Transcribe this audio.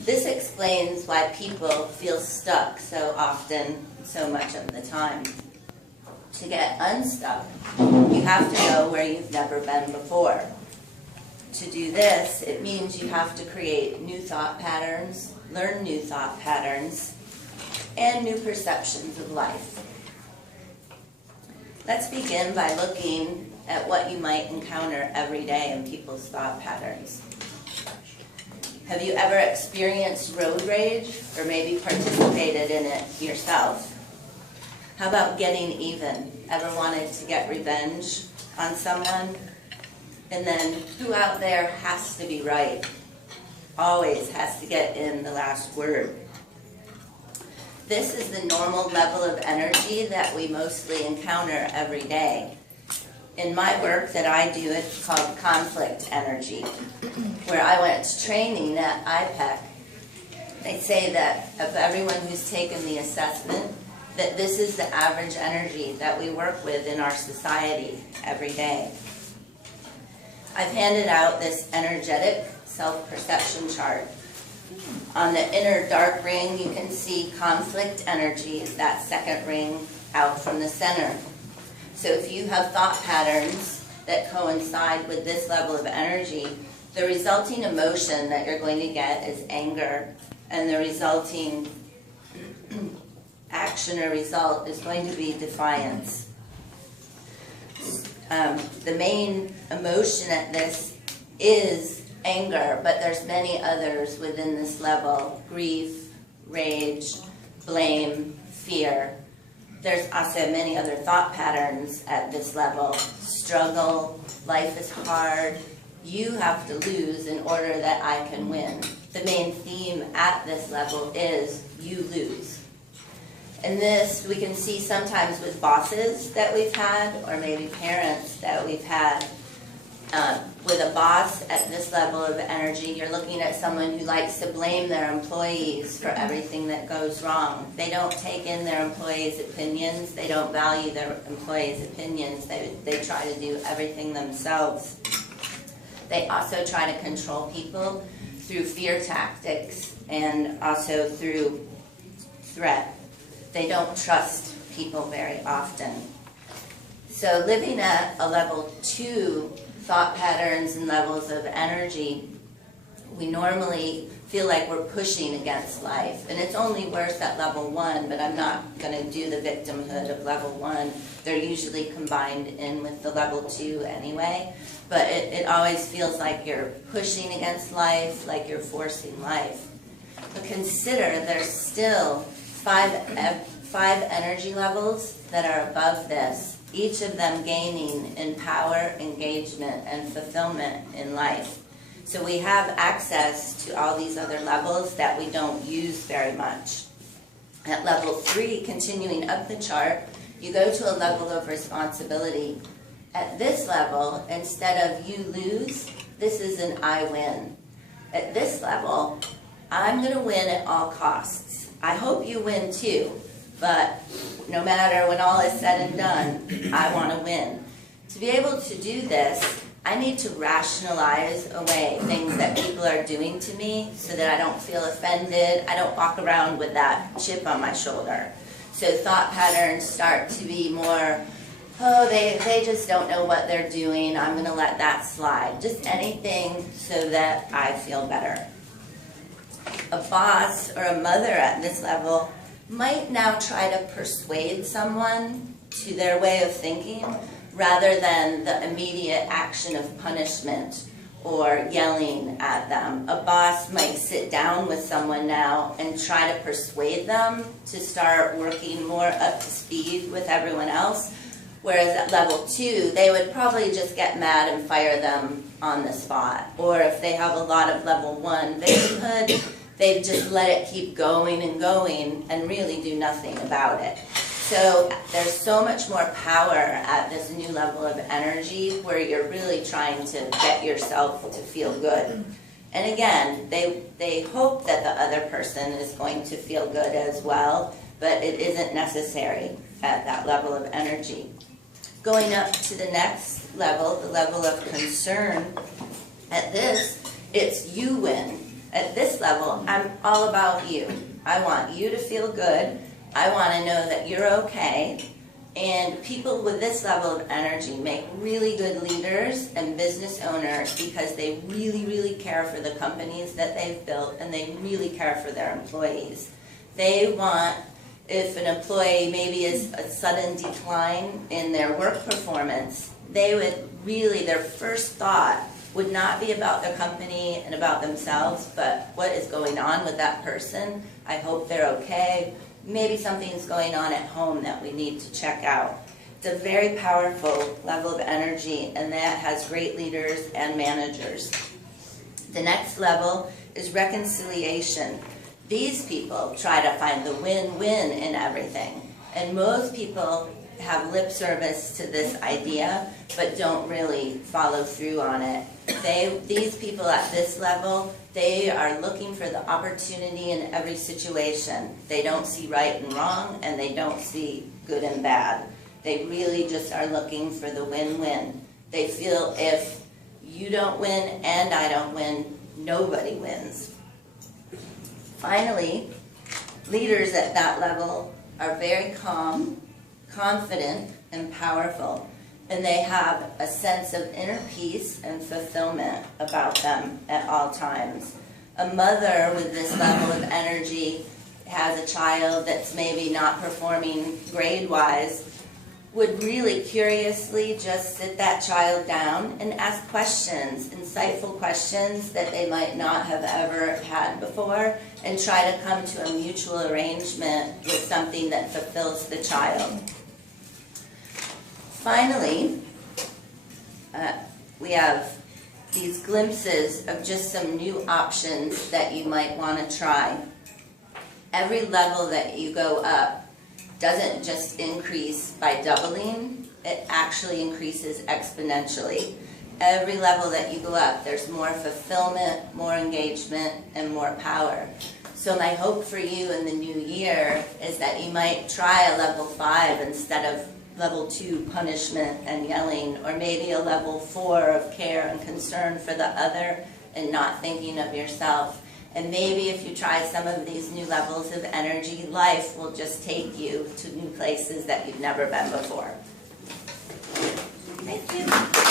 This explains why people feel stuck so often, so much of the time. To get unstuck, you have to go where you've never been before. To do this, it means you have to create new thought patterns, learn new thought patterns, and new perceptions of life. Let's begin by looking at what you might encounter every day in people's thought patterns. Have you ever experienced road rage, or maybe participated in it yourself? How about getting even? Ever wanted to get revenge on someone? And then, who out there has to be right? Always has to get in the last word. This is the normal level of energy that we mostly encounter every day. In my work that I do, it's called conflict energy, where I went to training at IPEC. They say that of everyone who's taken the assessment, that this is the average energy that we work with in our society every day. I've handed out this energetic self-perception chart. On the inner dark ring, you can see conflict energy, that second ring out from the center. So if you have thought patterns that coincide with this level of energy, the resulting emotion that you're going to get is anger, and the resulting action or result is going to be defiance. The main emotion at this is anger, but there's many others within this level: grief, rage, blame, fear. There's also many other thought patterns at this level: struggle, life is hard, you have to lose in order that I can win. The main theme at this level is you lose. And this we can see sometimes with bosses that we've had, or maybe parents that we've had. With a boss at this level of energy, you're looking at someone who likes to blame their employees for everything that goes wrong. They don't take in their employees' opinions. They don't value their employees' opinions. They try to do everything themselves. They also try to control people through fear tactics and also through threat. They don't trust people very often. So living at a level 2 thought patterns and levels of energy, we normally feel like we're pushing against life. And it's only worse at level 1, but I'm not going to do the victimhood of level 1. They're usually combined in with the level 2 anyway. But it always feels like you're pushing against life, like you're forcing life. But consider there's still five energy levels that are above this, each of them gaining in power, engagement, and fulfillment in life. So we have access to all these other levels that we don't use very much. At level 3, continuing up the chart, you go to a level of responsibility. At this level, instead of you lose, this is an I win. At this level, I'm going to win at all costs. I hope you win too. But no matter when all is said and done, I want to win. To be able to do this, I need to rationalize away things that people are doing to me so that I don't feel offended. I don't walk around with that chip on my shoulder. So thought patterns start to be more, oh, they just don't know what they're doing. I'm going to let that slide. Just anything so that I feel better. A boss or a mother at this level might now try to persuade someone to their way of thinking rather than the immediate action of punishment or yelling at them. A boss might sit down with someone now and try to persuade them to start working more up to speed with everyone else, whereas at level 2, they would probably just get mad and fire them on the spot. Or if they have a lot of level 1 victimhood, they'd just let it keep going and really do nothing about it. So there's so much more power at this new level of energy where you're really trying to get yourself to feel good. And again, they hope that the other person is going to feel good as well, but it isn't necessary at that level of energy. Going up to the next level, the level of concern, at this, it's you win. At this level, I'm all about you. I want you to feel good. I want to know that you're okay. And people with this level of energy make really good leaders and business owners because they really, really care for the companies that they've built, and they really care for their employees. They want, if an employee maybe is a sudden decline in their work performance, they would really, their first thought would not be about their company and about themselves, but what is going on with that person. I hope they're okay. Maybe something's going on at home that we need to check out. It's a very powerful level of energy, and that has great leaders and managers. The next level is reconciliation. These people try to find the win-win in everything, and most people have lip service to this idea, but don't really follow through on it. These people at this level, they are looking for the opportunity in every situation. They don't see right and wrong, and they don't see good and bad. They really just are looking for the win-win. They feel if you don't win and I don't win, nobody wins. Finally, leaders at that level are very calm, confident, and powerful, and they have a sense of inner peace and fulfillment about them at all times. A mother with this level of energy has a child that's maybe not performing grade-wise, would really curiously just sit that child down and ask questions, insightful questions that they might not have ever had before, and try to come to a mutual arrangement with something that fulfills the child. Finally, we have these glimpses of just some new options that you might want to try. Every level that you go up doesn't just increase by doubling, it actually increases exponentially. Every level that you go up, there's more fulfillment, more engagement, and more power. So my hope for you in the new year is that you might try a level 5 instead of level 2, punishment and yelling, or maybe a level 4 of care and concern for the other and not thinking of yourself. And maybe if you try some of these new levels of energy, life will just take you to new places that you've never been before. Thank you.